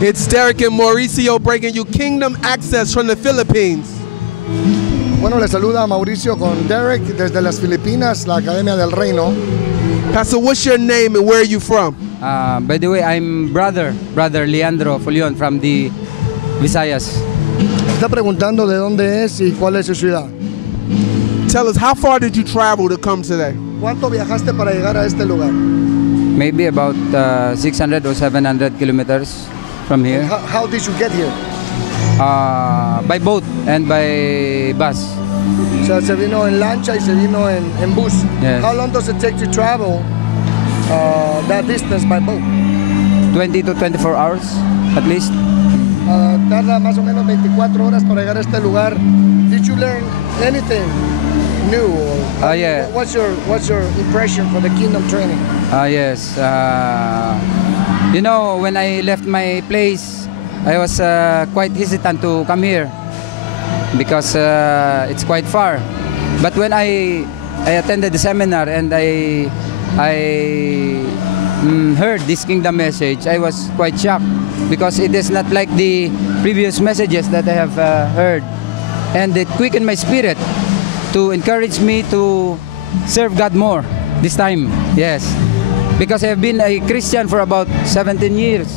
It's Derrick and Mauricio bringing you Kingdom Access from the Philippines. Bueno, le saluda a Mauricio con Derrick desde las Filipinas, la Academia del Reino. Pastor, what's your name and where are you from? By the way, I'm brother Leandro Fulion from the Visayas. Está preguntando de dónde es y cuál es su ciudad. Tell us, how far did you travel to come today? ¿Cuánto viajaste para llegar a este lugar? Maybe about 600 or 700 kilometers from here. How did you get here? By boat and by bus. O sea, se vino en lancha y se vino en bus. Yes. How long does it take to travel that distance by boat? 20 to 24 hours at least. Tarda más o menos 24 horas para llegar a este lugar. Did you learn anything new? Yeah. What's your impression for the Kingdom training? Yes. You know, when I left my place, I was quite hesitant to come here because it's quite far. But when I attended the seminar and I heard this Kingdom message, I was quite shocked because it is not like the previous messages that I have heard. And it quickened my spirit to encourage me to serve God more this time. Yes. Because I have been a Christian for about 17 years.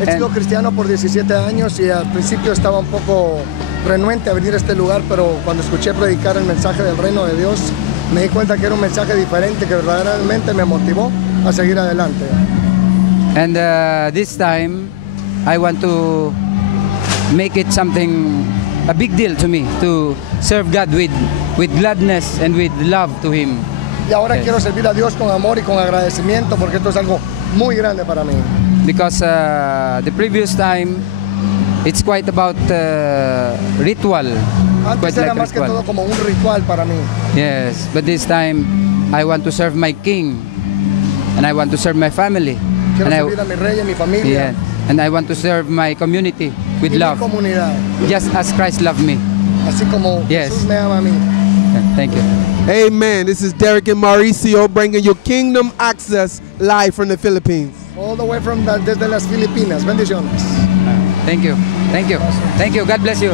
He sido cristiano por 17 años y al principio estaba un poco renuente a venir a este lugar, pero cuando escuché predicar el mensaje del reino de Dios, me di cuenta que era un mensaje diferente que verdaderamente me motivó a seguir adelante. And this time, I want to make it something, a big deal to me, to serve God with gladness and with love to Him. Y ahora quiero servir a Dios con amor y con agradecimiento porque esto es algo muy grande para mí. Because the previous time, it's quite about ritual. Antes era más que todo como un ritual para mí. Yes, but this time, I want to serve my King, and I want to serve my family. Quiero servir a mi rey y a mi familia. Yeah, and I want to serve my community with love, mi comunidad. Just as Christ loved me. Así como Jesús me ama a mí. Yeah, thank you. Amen. This is Derrick and Mauricio bringing you Kingdom Access live from the Philippines. All the way from desde las Filipinas. Bendiciones. Thank you. Thank you. Thank you. God bless you.